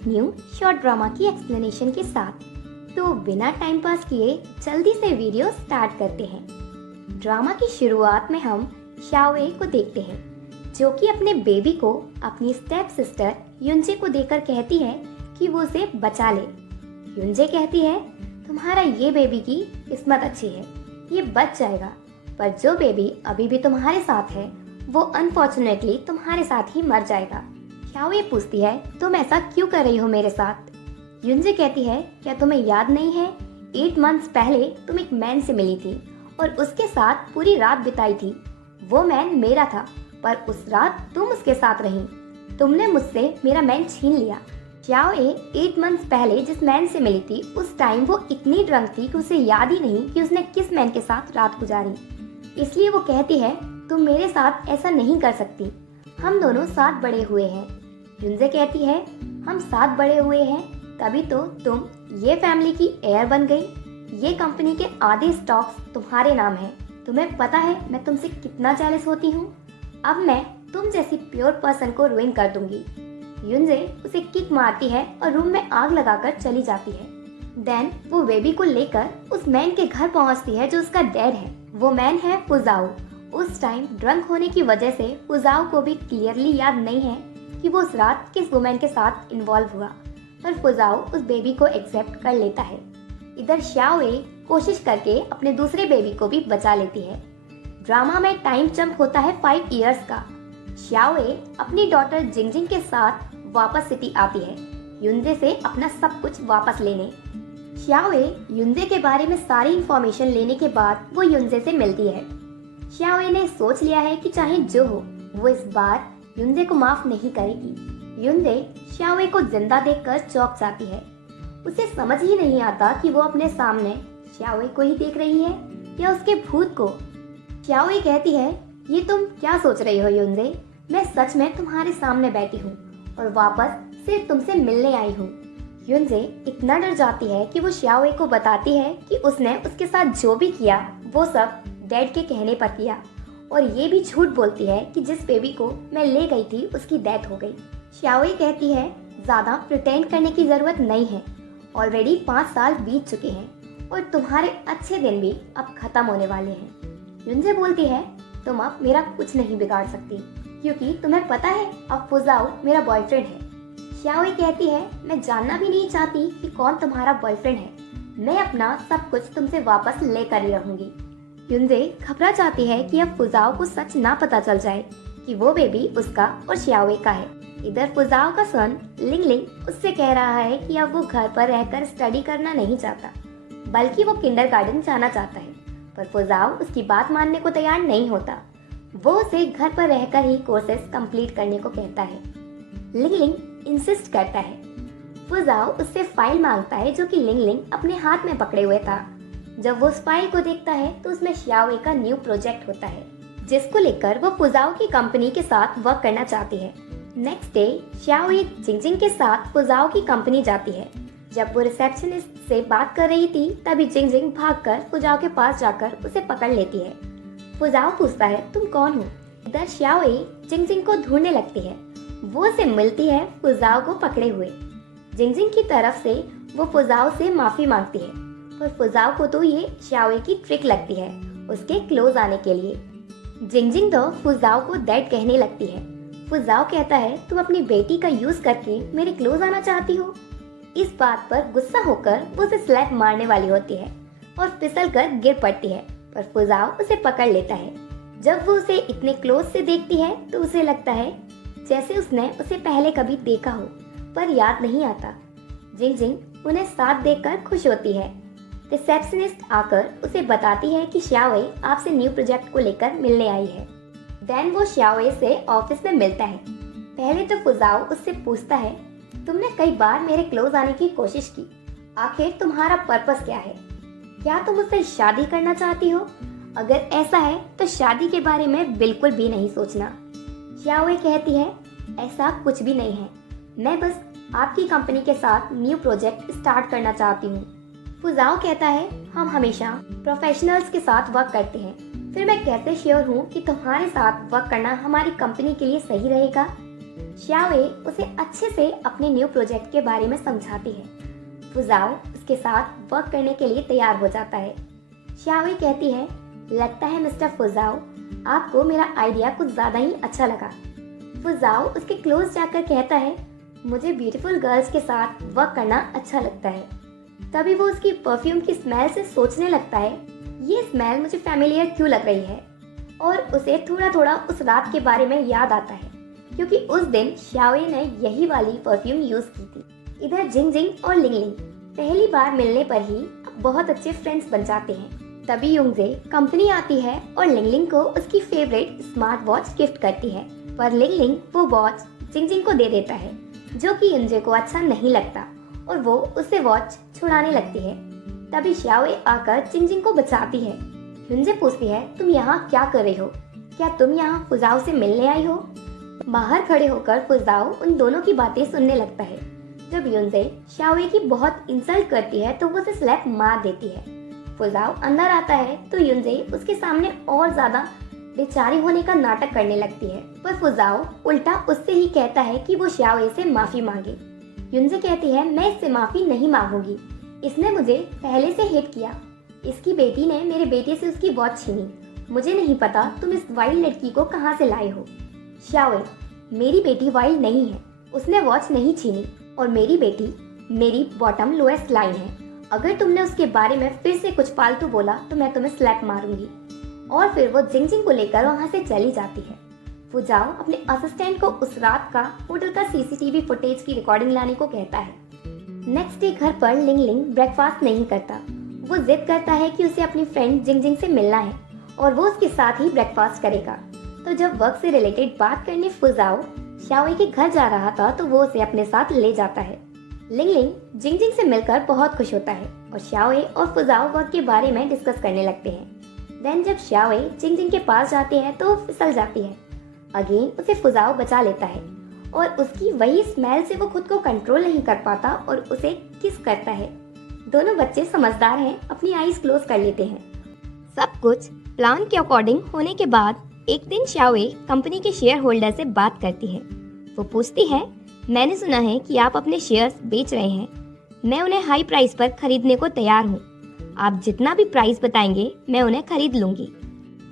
एक new short drama की explanation के साथ। तो बिना टाइम पास किए जल्दी से वीडियो स्टार्ट करते हैं। ड्रामा की शुरुआत में हम शाओए को देखते हैं, जो कि अपने बेबी को अपनी स्टेप सिस्टर युनजे को देकर कहती है कि वो उसे बचा ले। युनजे कहती है, तुम्हारा ये बेबी की किस्मत अच्छी है, ये बच जाएगा, पर जो बेबी अभी भी तुम्हारे साथ है वो अनफॉर्चुनेटली तुम्हारे साथ ही मर जाएगा। शाओए पूछती है, तुम ऐसा क्यों कर रही हो मेरे साथ? युनजे कहती है, क्या तुम्हें याद नहीं है 8 मंथ्स पहले तुम एक मैन से मिली थी और उसके साथ पूरी रात बिताई थी। वो मैन मेरा था, पर उस रात तुम उसके साथ रही। तुमने मुझसे मेरा मैन छीन लिया। शाओए 8 मंथ्स पहले जिस मैन से मिली थी उस टाइम वो इतनी ड्रंक थी कि उसे याद ही नहीं कि उसने किस मैन के साथ रात गुजारी। इसलिए वो कहती है, तुम मेरे साथ ऐसा नहीं कर सकती, हम दोनों साथ बड़े हुए हैं। युनजे कहती है, हम साथ बड़े हुए हैं तभी तो तुम ये फैमिली की हेयर बन गई। ये कंपनी के आधे स्टॉक्स तुम्हारे नाम है। तुम्हें पता है मैं तुमसे कितना जेलस होती हूँ। अब मैं तुम जैसी प्योर पर्सन को रुइन कर दूंगी। युनजे उसे किक मारती है और रूम में आग लगाकर चली जाती है। देन वो बेबी को लेकर उस मैन के घर पहुंचती है जो उसका डैड है। वो मैन है फुजाओ। उस टाइम ड्रंक होने की वजह से फुजाओ को भी क्लियरली याद नहीं है कि वो उस रात किस वुमेन के साथ इन्वॉल्व हुआ, पर फुजाओ उस बेबी को एक्सेप्ट कर लेता है। इधर शाओए कोशिश करके अपने दूसरे बेबी को भी बचा लेती है। ड्रामा में टाइम जंप होता है 5 इयर्स का। शाओए अपनी डॉटर जिंगजिंग के साथ वापस सिटी आती है, युनजे से अपना सब कुछ वापस लेने। शाओए युनजे के बारे में सारी इंफॉर्मेशन लेने के बाद वो युनजे से मिलती है। शाओए ने सोच लिया है कि चाहे जो हो वो इस बार युनजे को माफ नहीं करेगी। युनजे शाओए को जिंदा देखकर चौंक जाती है। उसे समझ ही नहीं आता कि वो अपने सामने शाओए को ही देख रही है या उसके भूत को। शाओए कहती है, ये तुम क्या सोच रही हो युनजे? मैं सच में तुम्हारे सामने बैठी हूँ और वापस सिर्फ तुमसे मिलने आई हूँ। युनजे इतना डर जाती है कि वो शाओए को बताती है कि उसने उसके साथ जो भी किया वो सब डैड के कहने पर किया, और ये भी झूठ बोलती है कि जिस बेबी को मैं ले गई थी उसकी डेथ हो गई। शाओए कहती है, ज्यादा प्रिटेंड करने की जरूरत नहीं है, ऑलरेडी 5 साल बीत चुके हैं और तुम्हारे अच्छे दिन भी अब खत्म होने वाले हैं। युनजे बोलती है, तुम अब मेरा कुछ नहीं बिगाड़ सकती क्योंकि तुम्हें पता है अब फुजाओ मेरा बॉयफ्रेंड है। शाओए कहती है, मैं जानना भी नहीं चाहती कि कौन तुम्हारा बॉयफ्रेंड है, मैं अपना सब कुछ तुमसे वापस लेकर ही रहूंगी। युनजे घबरा जाती है कि अब फुजाओ को सच ना पता चल जाए कि वो बेबी उसका और शाओए का है। इधर फुजाओ का सन लिंगलिंग उससे कह रहा है कि अब वो घर पर रहकर स्टडी करना नहीं चाहता, बल्कि वो किंडरगार्टन जाना चाहता है, पर फुजाओ उसकी बात मानने को तैयार नहीं होता। वो उसे घर पर रहकर ही कोर्सेज कंप्लीट करने को कहता है। लिंगलिंग इंसिस्ट करता है। फुजाओ उससे फाइल मांगता है जो कि लिंगलिंग अपने हाथ में पकड़े हुए था। जब वो उस फाइल को देखता है तो उसमें शाओए का न्यू प्रोजेक्ट होता है, जिसको लेकर वो फुजाओ की कंपनी के साथ वर्क करना चाहती है। नेक्स्ट डे शाओए जिंगजिंग के साथ फुजाओ की कंपनी जाती है। जब वो रिसेप्शनिस्ट से बात कर रही थी तभी जिंगजिंग भागकर फुजाओ के पास जाकर उसे पकड़ लेती है। फुजाओ पूछता है, तुम कौन हो? इधर शाओए जिंगजिंग को ढूंढने लगती है। वो उसे मिलती है फुजाओ को पकड़े हुए। जिंगजिंग की तरफ से वो फुजाओ से माफी मांगती है, पर फुजाओ को तो ये शाओए की ट्रिक लगती है उसके क्लोज आने के लिए। जिंगजिंग तो फुजाओ को डैड कहने लगती है। फुजाओ कहता है, तुम अपनी बेटी का यूज करके मेरे क्लोज आना चाहती हो। इस बात पर गुस्सा होकर वो उसे स्लैप मारने वाली होती है और फिसल कर गिर पड़ती है, पर फुजाओ उसे पकड़ लेता है। जब वो उसे इतने क्लोज से देखती है तो उसे लगता है जैसे उसने उसे पहले कभी देखा हो, पर याद नहीं आता। जिंगजिंग उन्हें साथ देखकर खुश होती है। रिसेप्शनिस्ट आकर उसे बताती है कि शाओए आपसे न्यू प्रोजेक्ट को लेकर मिलने आई है। देन वो शाओए से ऑफिस में मिलता है। पहले तो फुजाओ उससे पूछता है, तुमने कई बार मेरे क्लोज आने की कोशिश की, आखिर तुम्हारा पर्पस क्या है? क्या तुम मुझसे शादी करना चाहती हो? अगर ऐसा है तो शादी के बारे में बिल्कुल भी नहीं सोचना। शाओए कहती है, ऐसा कुछ भी नहीं है, मैं बस आपकी कंपनी के साथ न्यू प्रोजेक्ट स्टार्ट करना चाहती हूँ। फुजाओ कहता है, हम हमेशा प्रोफेशनल्स के साथ वर्क करते हैं, फिर मैं कैसे श्योर हूँ कि तुम्हारे साथ वर्क करना हमारी कंपनी के लिए सही रहेगा? शाओए उसे अच्छे से अपने न्यू प्रोजेक्ट के बारे में समझाती है। फुजाओ उसके साथ वर्क करने के लिए तैयार हो जाता है। शाओए कहती है, लगता है मिस्टर फुजाओ आपको मेरा आइडिया कुछ ज्यादा ही अच्छा लगा। फुजाओ उसके क्लोज जाकर कहता है, मुझे ब्यूटीफुल गर्ल्स के साथ वर्क करना अच्छा लगता है। तभी वो उसकी परफ्यूम की स्मेल से सोचने लगता है, ये स्मेल मुझे फैमिलियर क्यों लग रही है, और उसे थोड़ा थोड़ा उस रात के बारे में याद आता है क्योंकि उस दिन शाओए ने यही वाली परफ्यूम यूज की थी। इधर जिंग जिंग और लिंग लिंग पहली बार मिलने पर ही बहुत अच्छे फ्रेंड्स बन जाते हैं। तभी युंगजे कंपनी आती है और लिंग लिंग को उसकी फेवरेट स्मार्ट वॉच गिफ्ट करती है, पर लिंग लिंग वो वॉच जिंग जिंग को दे देता है जो कि युंजे को अच्छा नहीं लगता और वो उससे वॉच छुड़ाने लगती है। तभी शाओए आकर जिंग जिंग को बचाती है। युंजे पूछती है, तुम यहाँ क्या कर रही हो, क्या तुम यहाँ फुजाओ से मिलने आई हो? बाहर खड़े होकर फुजाओ उन दोनों की बातें सुनने लगता है। जब युंजे शाओए की बहुत इंसल्ट करती है तो वो उसे स्लैप मार देती है। फुजाओ अंदर आता है तो युंजे उसके सामने और ज्यादा बेचारी होने का नाटक करने लगती है, पर फुजाओ उल्टा उससे ही कहता है कि वो शाओए से माफी मांगे। युंजे कहती है, मैं इससे माफी नहीं मांगूंगी, इसने मुझे पहले से हिट किया, इसकी बेटी ने मेरे बेटे से उसकी वॉच छीनी, मुझे नहीं पता तुम इस वाइल्ड लड़की को कहाँ से लाए हो। शाओए, मेरी बेटी वाइल्ड नहीं है, उसने वॉच नहीं छीनी और मेरी बेटी मेरी बॉटम लोएस्ट लाइन है। अगर तुमने उसके बारे में फिर से कुछ फालतू बोला तो मैं तुम्हें स्लैप मारूंगी। और फिर वो जिंग जिंग को लेकर वहाँ से चली जाती है। फुजाओ अपने असिस्टेंट को उस रात का होटल का सीसीटीवी फुटेज की रिकॉर्डिंग लाने को कहता है। नेक्स्ट डे घर पर लिंग लिंग ब्रेकफास्ट नहीं करता। वो जिद करता है कि उसे अपनी फ्रेंड जिंग जिंग से मिलना है और वो उसके साथ ही ब्रेकफास्ट करेगा। तो जब वर्क से रिलेटेड बात करने फुजाओ शाओए के घर जा रहा था तो वो उसे अपने साथ ले जाता है। लिंग लिंग जिंग जिंग से मिलकर बहुत खुश होता है और शाओए और फुजाओ वर्क के बारे में डिस्कस करने लगते हैं। देन जब शाओए जिंग जिंग के पास जाती है तो फिसल जाती है। अगेन उसे फुजाओ बचा लेता है और उसकी वही स्मेल से वो खुद को कंट्रोल नहीं कर पाता और उसे किस करता है। दोनों बच्चे समझदार हैं, अपनी आईज क्लोज कर लेते हैं। सब कुछ प्लान के अकॉर्डिंग होने के बाद एक दिन शाओए कंपनी के शेयर होल्डर से बात करती है। वो पूछती है, मैंने सुना है कि आप अपने शेयर्स बेच रहे हैं, मैं उन्हें हाई प्राइस पर खरीदने को तैयार हूँ, आप जितना भी प्राइस बताएंगे मैं उन्हें खरीद लूंगी।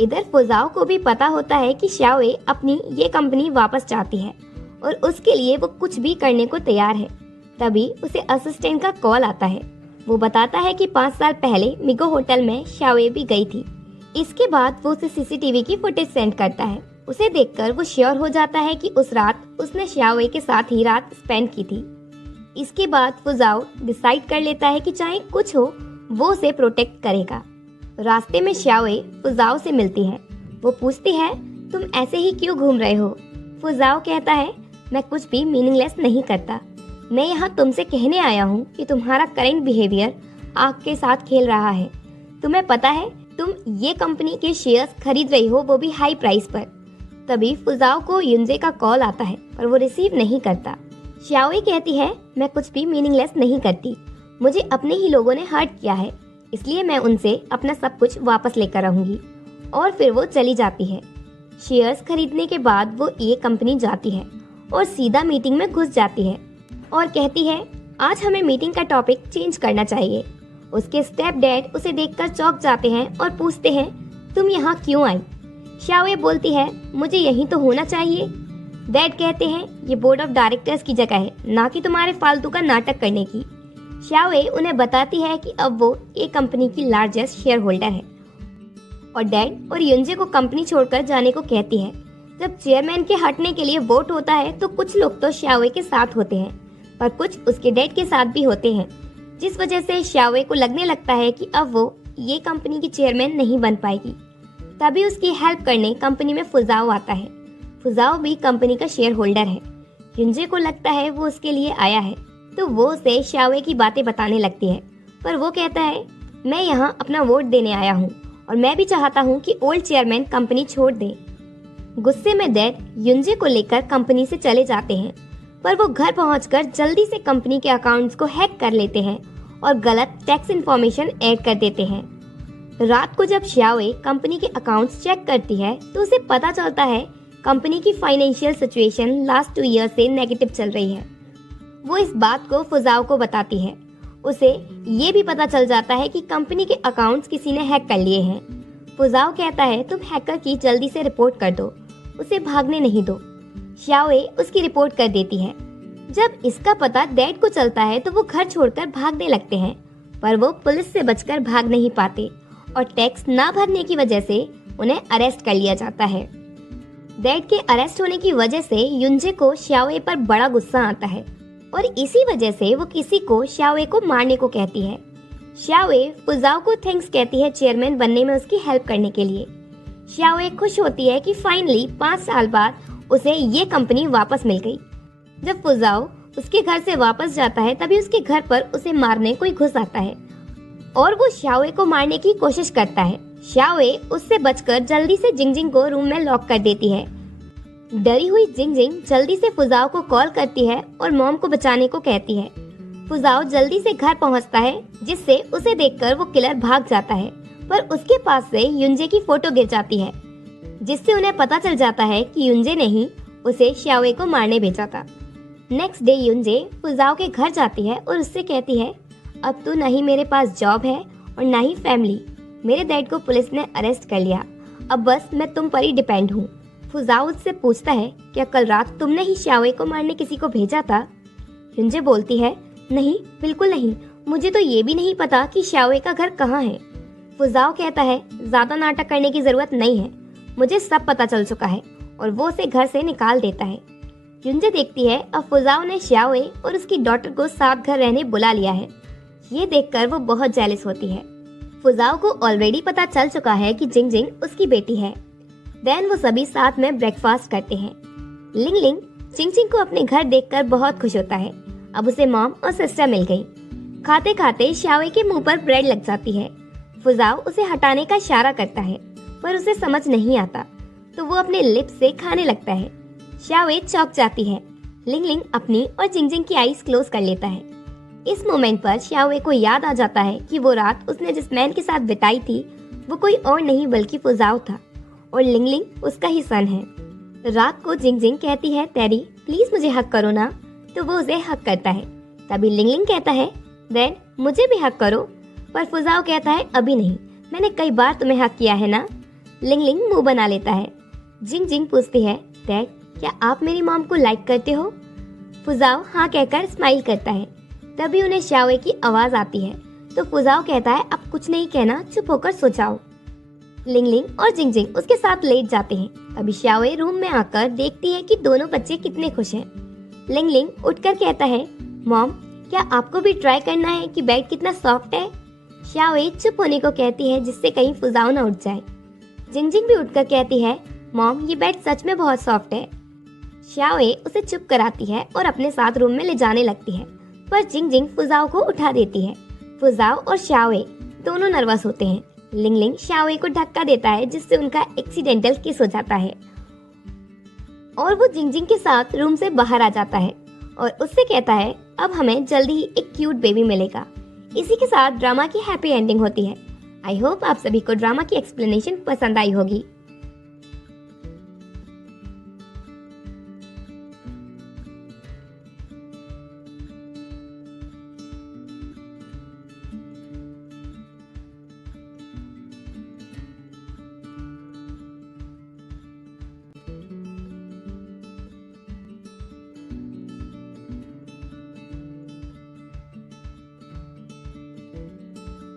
इधर फुजाओ को भी पता होता है कि शाओए अपनी ये कंपनी वापस चाहती है और उसके लिए वो कुछ भी करने को तैयार है। तभी उसे असिस्टेंट का कॉल आता है। वो बताता है कि 5 साल पहले मिगो होटल में शाओए भी गई थी। इसके बाद वो उसे सीसीटीवी की फुटेज सेंड करता है। उसे देखकर वो श्योर हो जाता है कि उस रात उसने शाओए के साथ ही रात स्पेंड की थी। इसके बाद फुजाओ डिसाइड कर लेता है कि चाहे कुछ हो वो उसे प्रोटेक्ट करेगा। रास्ते में शाओए फुजाओ से मिलती है। वो पूछती है, तुम ऐसे ही क्यों घूम रहे हो? फुजाओ कहता है, मैं कुछ भी मीनिंगलेस नहीं करता, मैं यहाँ तुमसे कहने आया हूँ कि तुम्हारा करंट बिहेवियर आग के साथ खेल रहा है। तुम्हें पता है तुम ये कंपनी के शेयर्स खरीद रही हो, वो भी हाई प्राइस पर। तभी फुजाओ को युंजे का कॉल आता है पर वो रिसीव नहीं करता। शाओए कहती है, मैं कुछ भी मीनिंगलेस नहीं करती, मुझे अपने ही लोगों ने हर्ट किया है, इसलिए मैं उनसे अपना सब कुछ वापस लेकर रहूंगी। और फिर वो चली जाती है। शेयर्स खरीदने के बाद वो ये कंपनी जाती है और सीधा मीटिंग में घुस जाती है और कहती है, आज हमें मीटिंग का टॉपिक चेंज करना चाहिए। उसके स्टेप डैड उसे देखकर चौंक जाते हैं और पूछते हैं, तुम यहाँ क्यों आई? शाओए बोलती है, मुझे यहीं तो होना चाहिए। डैड कहते हैं, ये बोर्ड ऑफ डायरेक्टर्स की जगह है, ना कि तुम्हारे फालतू का नाटक करने की। शाओए उन्हें बताती है कि अब वो एक कंपनी की लार्जेस्ट शेयर होल्डर है और डैड और युंजे को कंपनी छोड़कर जाने को कहती है। जब चेयरमैन के हटने के लिए वोट होता है तो कुछ लोग तो शाओए के साथ होते हैं पर कुछ उसके डैड के साथ भी होते हैं, जिस वजह से शाओए को लगने लगता है कि अब वो ये कंपनी की चेयरमैन नहीं बन पाएगी। तभी उसकी हेल्प करने कंपनी में फुजाओ आता है। फुजाओ भी कंपनी का शेयर होल्डर है। युंजे को लगता है वो उसके लिए आया है तो वो उसे शाओए की बातें बताने लगती है, पर वो कहता है, मैं यहाँ अपना वोट देने आया हूँ और मैं भी चाहता हूँ कि ओल्ड चेयरमैन कंपनी छोड़ दे। गुस्से में डैड युंजे को लेकर कंपनी से चले जाते हैं, पर वो घर पहुंचकर जल्दी से कंपनी के अकाउंट्स को हैक कर लेते हैं और गलत टैक्स इन्फॉर्मेशन ऐड कर देते हैं। रात को जब शाओए कंपनी के अकाउंट्स चेक करती है तो उसे पता चलता है कंपनी की फाइनेंशियल सिचुएशन लास्ट 2 ईयर से नेगेटिव चल रही है। वो इस बात को फुजाओ को बताती है। उसे ये भी पता चल जाता है कि कंपनी के अकाउंट्स किसी ने हैक कर लिए हैं। फुजाओ कहता है तुम हैकर की जल्दी से रिपोर्ट कर दो, उसे भागने नहीं दो। शाओए उसकी रिपोर्ट कर देती है। जब इसका पता डैड को चलता है तो वो घर छोड़कर भागने लगते हैं, पर वो पुलिस से बचकर भाग नहीं पाते और टैक्स ना भरने की वजह से उन्हें अरेस्ट कर लिया जाता है। डैड के अरेस्ट होने की वजह से युनजे को शाओए पर बड़ा गुस्सा आता है और इसी वजह से वो किसी को शाओए को मारने को कहती है। शाओए फुजाओ को थैंक्स कहती है चेयरमैन बनने में उसकी हेल्प करने के लिए। शाओए खुश होती है कि फाइनली 5 साल बाद उसे ये कंपनी वापस मिल गई। जब फुजाओ उसके घर से वापस जाता है तभी उसके घर पर उसे मारने कोई घुस आता है और वो शाओए को मारने की कोशिश करता है। शाओए उससे बचकर जल्दी से जिंगजिंग को रूम में लॉक कर देती है। डरी हुई जिंगजिंग जल्दी से फुजाओ को कॉल करती है और मॉम को बचाने को कहती है। फुजाओ जल्दी से घर पहुंचता है जिससे उसे देखकर वो किलर भाग जाता है, पर उसके पास से युनजे की फोटो गिर जाती है जिससे उन्हें पता चल जाता है कि युनजे ने ही उसे शाओए को मारने भेजा था। नेक्स्ट डे युनजे फुजाओ के घर जाती है और उससे कहती है अब तो न ही मेरे पास जॉब है और न ही फैमिली। मेरे डैड को पुलिस ने अरेस्ट कर लिया, अब बस मैं तुम पर ही डिपेंड हूँ। फुजाओ उससे पूछता है क्या कल रात तुमने ही शाओए को मारने किसी को भेजा था? युनजे बोलती है नहीं, बिल्कुल नहीं, मुझे तो ये भी नहीं पता कि शाओए का घर कहाँ है। फुजाओ कहता है ज्यादा नाटक करने की जरूरत नहीं है, मुझे सब पता चल चुका है, और वो उसे घर से निकाल देता है। युनजे देखती है अब फुजाओ ने शाओए और उसकी डॉटर को साथ घर रहने बुला लिया है। ये देखकर वो बहुत जेलस होती है। फुजाओ को ऑलरेडी पता चल चुका है कि जिंगजिंग उसकी बेटी है। देन वो सभी साथ में ब्रेकफास्ट करते हैं। लिंगलिंग जिंगजिंग को अपने घर देखकर बहुत खुश होता है। अब उसे मॉम और सिस्टर मिल गई। खाते खाते शाओए के मुंह पर ब्रेड लग जाती है। फुजाओ उसे हटाने का इशारा करता है पर उसे समझ नहीं आता, तो वो अपने लिप्स से खाने लगता है। शाओए चौंक जाती है। लिंगलिंग अपनी और जिंगजिंग की आईज क्लोज कर लेता है। इस मोमेंट पर शाओए को याद आ जाता है कि वो रात उसने जिस मैन के साथ बिताई थी वो कोई और नहीं बल्कि फुजाओ था और लिंगलिंग उसका ही सन है। रात को जिंगजिंग कहती है तेरी प्लीज मुझे हक करो ना, तो वो उसे हक करता है। तभी लिंगलिंग कहता है देन मुझे भी हक करो, पर फुजाओ कहता है अभी नहीं, मैंने कई बार तुम्हें हक किया है ना। लिंगलिंग मुंह बना लेता है। जिंगजिंग पूछती है डैड क्या आप मेरी मॉम को लाइक करते हो? फुजाओ हाँ कहकर स्माइल करता है। तभी उन्हें शाओए की आवाज आती है, तो फुजाओ कहता है अब कुछ नहीं कहना, चुप होकर सो जाओ। लिंगलिंग और जिंगजिंग उसके साथ लेट जाते हैं। अभी शाओए रूम में आकर देखती है कि दोनों बच्चे कितने खुश हैं। लिंगलिंग उठकर कहता है मॉम क्या आपको भी ट्राई करना है कि बेड कितना सॉफ्ट है? शाओए चुप होने को कहती है जिससे कहीं फुजाओ न उठ जाए। जिंगजिंग भी उठकर कहती है मॉम ये बेड सच में बहुत सॉफ्ट है। शाओए उसे चुप कराती है और अपने साथ रूम में ले जाने लगती है, पर जिंगजिंग फुजाओ को उठा देती है। फुजाओ और शाओए दोनों नर्वस होते हैं। लिंगलिंग शाओए को धक्का देता है जिससे उनका एक्सीडेंटल किस हो जाता है और वो जिंगजिंग के साथ रूम से बाहर आ जाता है और उससे कहता है अब हमें जल्दी ही एक क्यूट बेबी मिलेगा। इसी के साथ ड्रामा की हैप्पी एंडिंग होती है। आई होप आप सभी को ड्रामा की एक्सप्लेनेशन पसंद आई होगी।